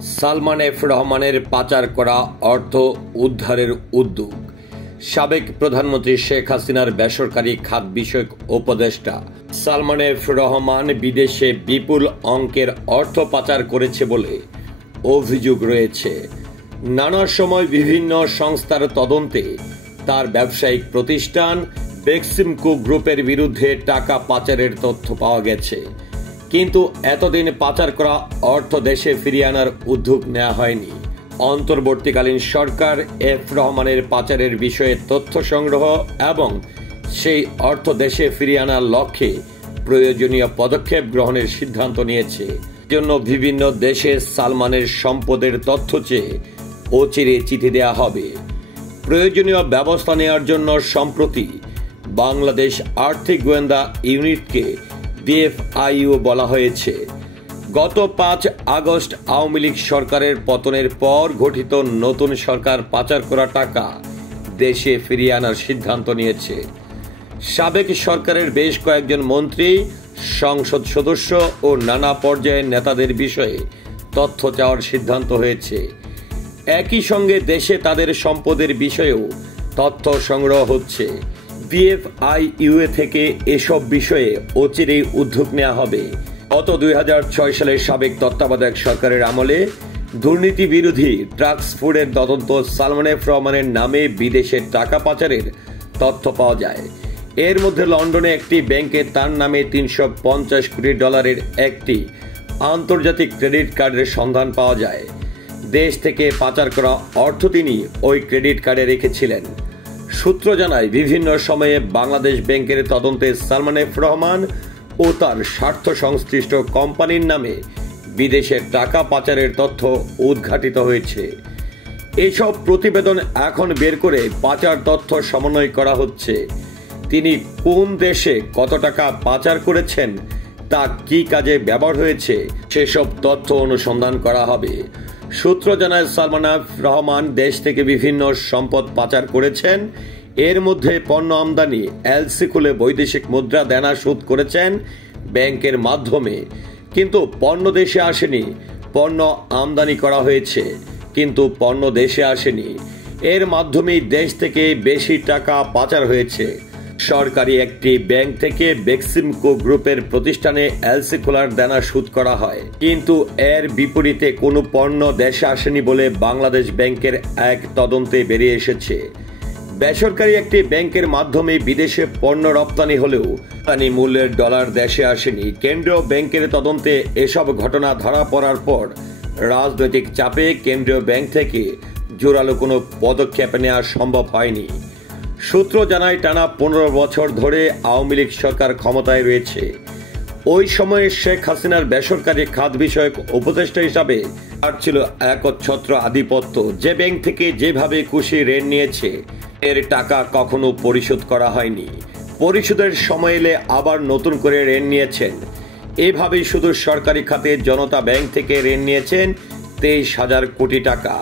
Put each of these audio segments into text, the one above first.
Salman F রহমানের পাচার করা অর্থ উদ্ধারের উদ্যোগ। সাবেক প্রধানমন্ত্রী শেখ হাসিনার বেসরকারি খাত বিষয়ক উপদেষ্টা সালমান এফ রহমান বিদেশে বিপুল অঙ্কের অর্থ পাচার করেছে বলে অভিযোগ রয়েছে। নানা সময় বিভিন্ন সংস্থার তদন্তে তার ব্যবসায়িক প্রতিষ্ঠান বেক্সিমকো গ্রুপের বিরুদ্ধে টাকা পাচারের তথ্য পাওয়া গেছে, কিন্তু এতদিন পাচার করা অর্থ দেশে ফিরিয়ে আনার উদ্যোগ নেওয়া হয়নি। অন্তর্বর্তীকালীন সরকার এফ রহমানের পাচারের বিষয়ে তথ্য সংগ্রহ এবং সেই অর্থ দেশে ফিরিয়ে আনার লক্ষ্যে প্রয়োজনীয় পদক্ষেপ গ্রহণের সিদ্ধান্ত নিয়েছে। জন্য বিভিন্ন দেশে সালমানের সম্পদের তথ্য চেয়ে অচিরে চিঠি দেওয়া হবে। প্রয়োজনীয় ব্যবস্থা নেওয়ার জন্য সম্প্রতি বাংলাদেশ আর্থিক গোয়েন্দা ইউনিটকে BFIU বলা হয়েছে। গত 5 আগস্ট আওয়ামী লীগ সরকারের পতনের পর গঠিত নতুন সরকার পাচার করা টাকা দেশে ফিরিয়ে আনার সিদ্ধান্ত নিয়েছে। সাবেক সরকারের বেশ কয়েকজন মন্ত্রী, সংসদ সদস্য ও নানা পর্যায়ের নেতাদের বিষয়ে তথ্য চাওয়ার সিদ্ধান্ত হয়েছে। একই সঙ্গে দেশে তাদের সম্পদের বিষয়েও তথ্য সংগ্রহ হচ্ছে। BFIU থেকে এসব বিষয়ে অচিরেই উদ্যোগ নেওয়া হবে। গত 2006 সালের সাবেক তত্ত্বাবধায়ক সরকারের আমলে দুর্নীতি বিরোধী টাস্ক ফোর্সের তদন্ত সালমান এফ রহমানের নামে বিদেশে টাকা পাচারের তথ্য পাওয়া যায়। এর মধ্যে লন্ডনে একটি ব্যাংকে তার নামে $350 কোটি একটি আন্তর্জাতিক ক্রেডিট কার্ডের সন্ধান পাওয়া যায়। দেশ থেকে পাচার করা অর্থ তিনি ওই ক্রেডিট কার্ডে রেখেছিলেন। সূত্র জানায়, বিভিন্ন সময়ে বাংলাদেশ ব্যাংকের তদন্তে সালমান এফ রহমান ও তার স্বার্থ সংশ্লিষ্ট কোম্পানির নামে বিদেশে টাকা পাচারের তথ্য উদ্ঘাটিত হয়েছে। এসব প্রতিবেদন এখন বের করে পাচার তথ্য সমন্বয় করা হচ্ছে। তিনি কোন দেশে কত টাকা পাচার করেছেন, তা কি কাজে ব্যবহার হয়েছে, সেসব তথ্য অনুসন্ধান করা হবে। সূত্র জানায়, সালমান এফ রহমান দেশ থেকে বিভিন্ন সম্পদ পাচার করেছেন। এর মধ্যে পণ্য আমদানি, LC খুলে বৈদেশিক মুদ্রা দেনা সুদ করেছেন ব্যাংকের মাধ্যমে, কিন্তু পণ্য দেশে আসেনি। পণ্য আমদানি করা হয়েছে কিন্তু পণ্য দেশে আসেনি। এর মাধ্যমেই দেশ থেকে বেশি টাকা পাচার হয়েছে। সরকারি একটি ব্যাংক থেকে বেক্সিমকো গ্রুপের প্রতিষ্ঠানে LC খোলার দেনা সুদ করা হয়, কিন্তু এর বিপরীতে কোনো পণ্য দেশে আসেনি বলে বাংলাদেশ ব্যাংকের এক তদন্তে বেরিয়ে এসেছে। বেসরকারি একটি ব্যাংকের মাধ্যমে বিদেশে পণ্য রপ্তানি হলেও রপ্তানি মূল্যের ডলার দেশে আসেনি। কেন্দ্রীয় ব্যাংকের তদন্তে এসব ঘটনা ধরা পড়ার পর রাজনৈতিক চাপে কেন্দ্রীয় ব্যাংক থেকে জোরালো কোনো পদক্ষেপ নেওয়া সম্ভব হয়নি। সূত্র জানায়, টানা 15 বছর ধরে আওয়ামী লীগ সরকার ক্ষমতায় রয়েছে। ওই সময়ে শেখ হাসিনার বেসরকারি খাত বিষয়ক উপদেষ্টা হিসাবে আর ছিল একচ্ছত্র আধিপত্য। যে ব্যাংক থেকে যেভাবে খুশি ঋণ নিয়েছে, এর টাকা কখনো পরিশোধ করা হয়নি। পরিশোধের সময় এলে আবার নতুন করে ঋণ নিয়েছেন। এভাবেই শুধু সরকারি খাতে জনতা ব্যাংক থেকে ঋণ নিয়েছেন 23,000 কোটি টাকা।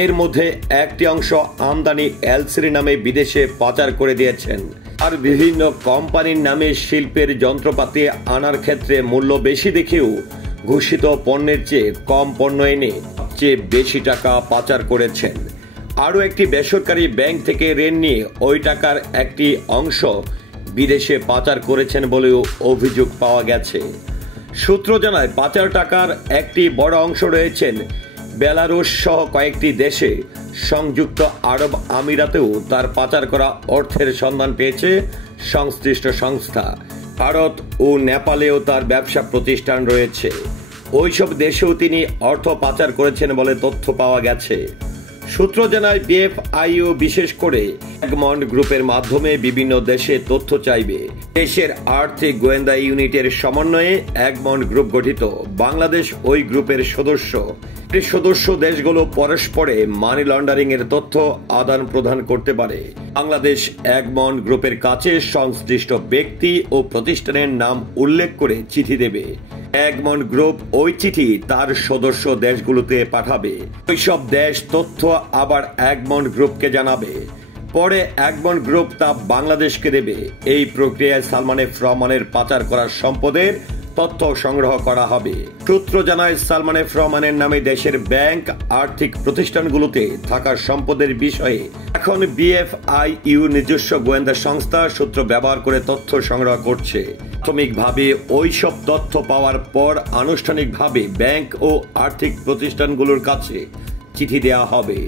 এর মধ্যে একটি অংশ আমদানি LCর নামে বিদেশে পাচার করে দিয়েছেন। আর বিভিন্ন কোম্পানির নামে শিল্পের যন্ত্রপাতি আনার ক্ষেত্রে মূল্য বেশি দেখেও ঘোষিত পণ্যের চেয়ে কম পণ্য এনে চেয়ে বেশি টাকা পাচার করেছেন। আরও একটি বেসরকারি ব্যাংক থেকে ঋণ নিয়ে ওই টাকার একটি অংশ বিদেশে পাচার করেছেন বলেও অভিযোগ পাওয়া গেছে। সূত্র জানায়, পাচার টাকার একটি বড় অংশ রয়েছেন বেলারুশ সহ কয়েকটি দেশে। সংযুক্ত আরব আমিরাতেও তার পাচার করা অর্থের সন্ধান পেয়েছে সংশ্লিষ্ট সংস্থা। ভারত ও নেপালেও তার ব্যবসা প্রতিষ্ঠান রয়েছে। ওইসব দেশেও তিনি অর্থ পাচার করেছেন বলে তথ্য পাওয়া গেছে। সূত্র জানায়, BFIU বিশেষ করে এগমন্ড গ্রুপের মাধ্যমে বিভিন্ন দেশে তথ্য চাইবে। দেশের আর্থিক গোয়েন্দা ইউনিটের সমন্বয়ে এগমন্ড গ্রুপ গঠিত। বাংলাদেশ ওই গ্রুপের সদস্য। সদস্য দেশগুলো পরস্পরে মানি লন্ডারিং এর তথ্য আদান প্রদান করতে পারে। বাংলাদেশ এগমন্ড গ্রুপের কাছে সংশ্লিষ্ট ব্যক্তি ও প্রতিষ্ঠানের নাম উল্লেখ করে চিঠি দেবে। এগমন্ড গ্রুপ ওই চিঠি তার সদস্য দেশগুলোতে পাঠাবে। ওইসব দেশ তথ্য আবার এগমন্ড গ্রুপকে জানাবে। পরে এগমন্ড গ্রুপ তা বাংলাদেশকে দেবে। এই প্রক্রিয়ায় সালমান এফ রহমানের পাচার করা সম্পদের তথ্য সংগ্রহ করা হবে। সূত্র জানায়, সালমান এফ রহমানের নামে দেশের ব্যাংক, আর্থিক প্রতিষ্ঠানগুলোতে থাকা সম্পদের বিষয়ে এখন বিএফআইইউ নিজস্ব গোয়েন্দা সংস্থা সূত্র ব্যবহার করে তথ্য সংগ্রহ করছে। প্রাথমিকভাবে ওইসব তথ্য পাওয়ার পর আনুষ্ঠানিকভাবে ব্যাংক ও আর্থিক প্রতিষ্ঠানগুলোর কাছে চিঠি দেওয়া হবে।